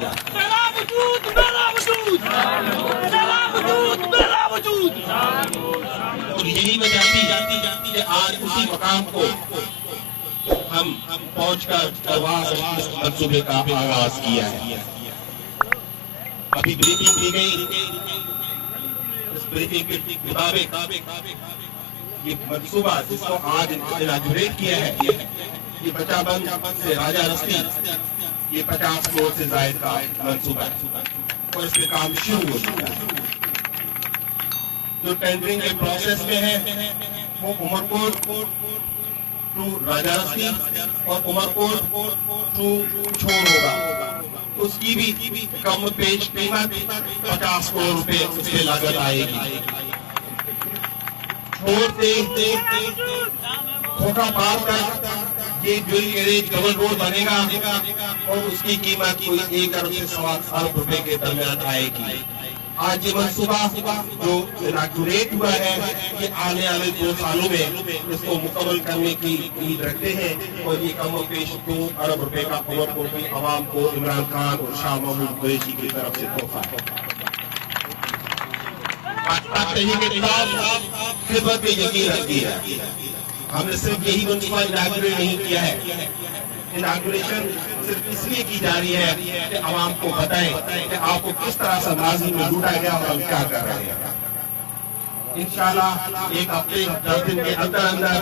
किया। और यही वजह थी आज उसी मकाम को हम पहुंचकर प्रवास मंसूबे का आगाज किया है। अभी ब्रीफिंग दी गई, इस ब्रीफिंग के मुताबिक ये मंसूबा जिसको आज इनागुरेट किया है, ये बचाबंद से राजा रस्ती, ये 50 करोड़ से ज्यादा का मंसूबा है और इसके काम शुरू हो चुका है। जो टेंडरिंग के प्रोसेस में है वो उमरकोट टू राजा रस्ती और उमरकोट टू छोड़ होगा, उसकी भी कम पेश कीमत 50 करोड़ रुपए उसकी लागत आएगी। छोड़ से खोखा पार तक ये ड्यूल गैरेज डबल रोड बनेगा और उसकी कीमत कोई 1 अरब से 1.25 अरब रुपए के दरमियान आएगी। आज ये मंसूबा जो इनागुरेट हुआ है, ये आने वाले 2 सालों में इसको मुकम्मल करने की उम्मीद रखते हैं और ये कम पेश 2 अरब रुपए का उमरकोट की आवाम को इमरान खान और शाह महमूद कुरैशी की तरफ से तोहफा है। खिदमत पे यकीन रखती है। हमने सिर्फ यही मंसूबा इनागुरेट नहीं किया है, इनागुरेशन सिर्फ इसलिए की जा रही है कि आवाम को बताएं कि आपको किस तरह से माजी में लूटा गया और हम क्या कर रहे हैं। इंशाल्लाह 1 हफ्ते 10 दिन के अंदर अंदर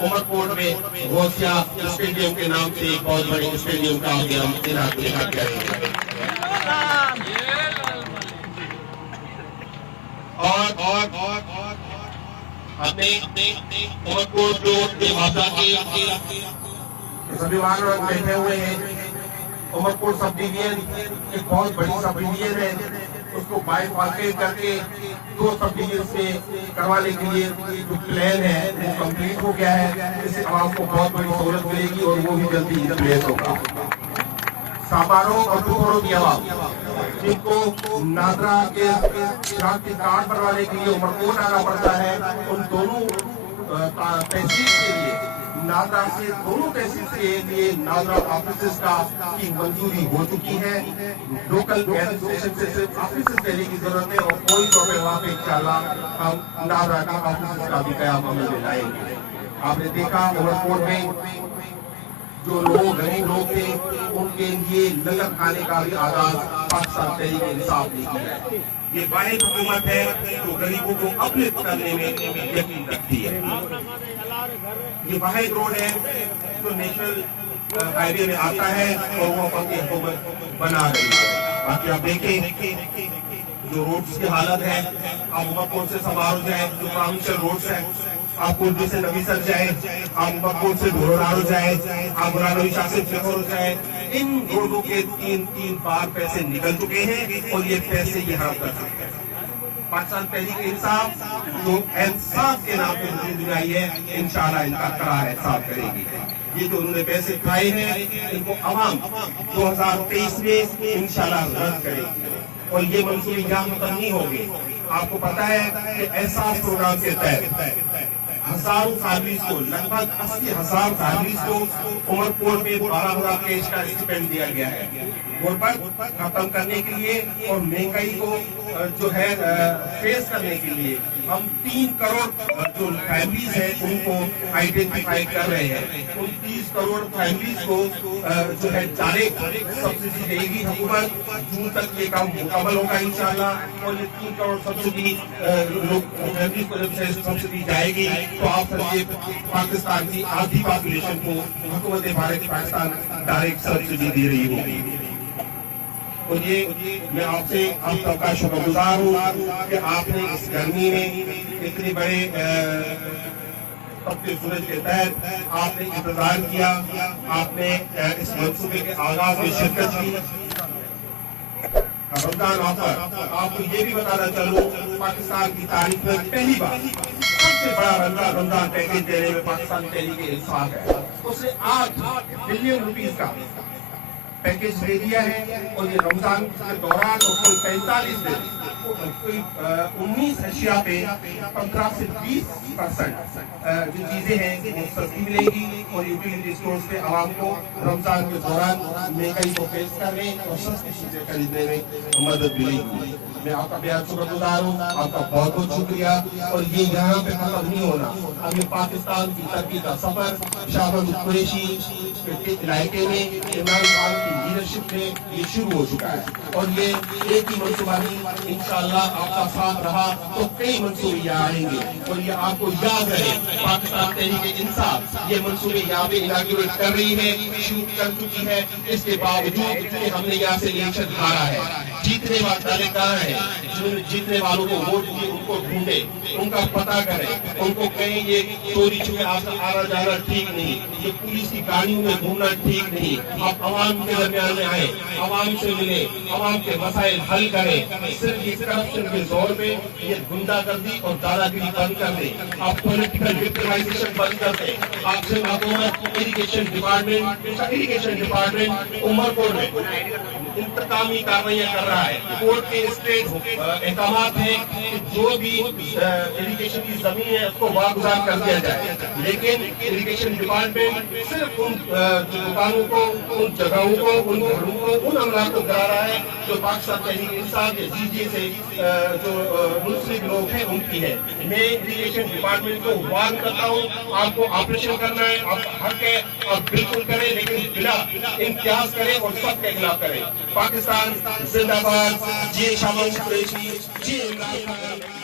उमरकोट में गौसिया स्टेडियम के नाम से एक बहुत बड़ी स्टेडियम का हम इनागुरेट करेंगे। और हमने उमरकोट रोड के वादा के सभी वहां लोग बैठे हुए हैं। उमरकोट सब डिवीजन एक बहुत बड़ी सब डिवीजन है, उसको बाइफार्केट करके 2 सब डिवीजन से करवाने के लिए जो प्लान है वो कंप्लीट हो गया है। इससे आवाम को बहुत बड़ी सहूलत मिलेगी और वो भी जल्दी इंप्लीमेंट होगा। सामारों और टुकड़ों की आवाम जिनको नादरा के शनाख्ती कार्ड बनवाने के लिए उमरकोट आना पड़ता है, उन दोनों तहसील के लिए नादरा से दोनों तहसील के लिए नादरा ऑफिस की मंजूरी हो चुकी है। लोकल गैस स्टेशन से सिर्फ ऑफिस देने की जरूरत है और कोई तौर पर वहाँ पे इंशाल्लाह हम नादरा का ऑफिस का भी कयाम अमल में लाएंगे। आपने देखा उमरकोट में जो लोग गरीब लोग थे उनके लिए लंगर खाने का भी आगाज पाकिस्तान तहरीक इंसाफ ने किया है। ये वाहिद हुकूमत है जो गरीबों को अपलिफ्ट करने में यकीन रखती है। ये वाहिद रोड है जो नेशनल हाईवे में आता है और वो अपनी हुकूमत बना रही है। बाकी आप देखें जो रोड्स की हालत है, आप उमरकोट से समारोह जाए जो प्रोविंशियल रोड्स है, आप कुर्दी से नबीसर जाए, आप उमरकोट से धोरारो जाए, आप मुरानवी शाह से फिर जाए, इन रोडों के 3 बार पैसे निकल चुके हैं और ये पैसे ये हड़प कर सकते हैं। पाकिस्तान तहरीक इंसाफ जो इंसाफ के नाम पे दुनिया आई है, इंशाल्लाह इनका करार इंसाफ करेगी। ये जो उन्होंने पैसे खाए हैं इनको अवाम 2023 में इंशाल्लाह रद्द करेगी और ये मंसूबी यहाँ खत्म नहीं होगी। आपको पता है कि एहसास प्रोग्राम के तहत हजारों फैमिलीज को, लगभग 80,000 फैमिलीज को उमरकोट में 12,000 कैश का स्टिपेंड दिया गया है। गुर्बत खत्म करने के लिए और महंगाई को जो है फेस करने के लिए हम 3 करोड़ जो फैमिलीज है उनको आइडेंटिफाई कर रहे हैं। उन 30 करोड़ फैमिलीज को जो है डायरेक्ट सब्सिडी देगी हुकूमत। जून तक ये काम मुकम्मल होगा इंशाल्लाह और ये 3 करोड़ सब्सिडी फैमिलीज को जब से सब्सिडी जाएगी तो आप समझिए पाकिस्तान की आधी पॉपुलेशन को हुकूमत भारत पाकिस्तान डायरेक्ट सब्सिडी दे रही होगी। और ये मैं आपसे आप सबका शुक्रगुजार हूँ कि आपने इस गर्मी में इतने बड़े तपते सूरज के तहत आपने इंतजार किया, आपने इस मंसूबे के आगाज में शिरकत की। रमजान ऑफर आपको ये भी बताना चाहूँ, पाकिस्तान की तारीख में पहली बार सबसे बड़ा रमजान पैकेज देने में पाकिस्तान तहरीक इंसाफ है। उसने 8 बिलियन रुपीज का पैकेज दे दिया है और ये रमजान के दौरान कोई 45 दिन कोई 19 अशिया पे 15 से 20% जो चीजें हैं वो सस्ती मिलेगी और यूटिलिटी स्टोर्स पे आवाम को रमजान के दौरान महंगाई को फेस करने और सस्ती चीजें खरीदने में मदद मिलेगी। मैं आपका बेहद शुक्रगुजार हूँ, आपका बहुत बहुत शुक्रिया। और ये यहाँ पे खत्म नहीं होना, अब ये पाकिस्तान की तरक्की का सफर शाहबाज कुरैशी के इलाके में इमरान खान की लीडरशिप में ये शुरू हो चुका है। और ये एक ही मनसूबा नहीं, इंशाअल्लाह आपका साथ रहा तो कई मनसूबे यहाँ आएंगे। और ये आपको याद रहे, पाकिस्तान तहरीक इंसाफ ये मनसूबे यहाँ पे इनाग्रेट कर रही है, शुरू कर चुकी है। इसके बावजूद कि हमने यहाँ से इलेक्शन हारा है, जीतने वाले कहाँ है? जीतने वालों को वोट दिए उनको ढूंढे, उनका पता करें, उनको कहें ये चोरी छुपे आना जाना ठीक नहीं, ये पुलिस की गाड़ियों में घूमना ठीक नहीं। आप आवाम के दरमियान में आए, आवाम से मिले, आवाम के मसाइल हल करें। सिर्फ इस करप्शन के दौर में ये गुंडागर्दी और दादागिरी बंद कर दे, आप पॉलिटिकल विक्टिमाइजेशन बंद कर दे। आप सिर्फ हुकूमत इरिगेशन डिपार्टमेंट उमरकोट में इंतकामी कार्रवाइयां कर रहा है। कोर्ट के स्टेट अहकाम है कि जो भी इरिगेशन की जमीन है उसको वागुजार कर दिया जाए, लेकिन इरिगेशन डिपार्टमेंट सिर्फ उन दुकानों को, उन जगहों को, उन घरों को, उन अमला को करा रहा है जो पाकिस्तान तहरीक इंसाफ के जीजे से जो मुस्लिम लोग हैं उनकी है। मैं इरिगेशन डिपार्टमेंट को वार्न करता हूँ, आपको ऑपरेशन करना है, आपका हक है, आप बिल्कुल करें, लेकिन बिना इम्तियाज करें और सबके खिलाफ करें। पाकिस्तान जिंदाबाद, जी शाहबाज कुरैशी, जी इमरान खान।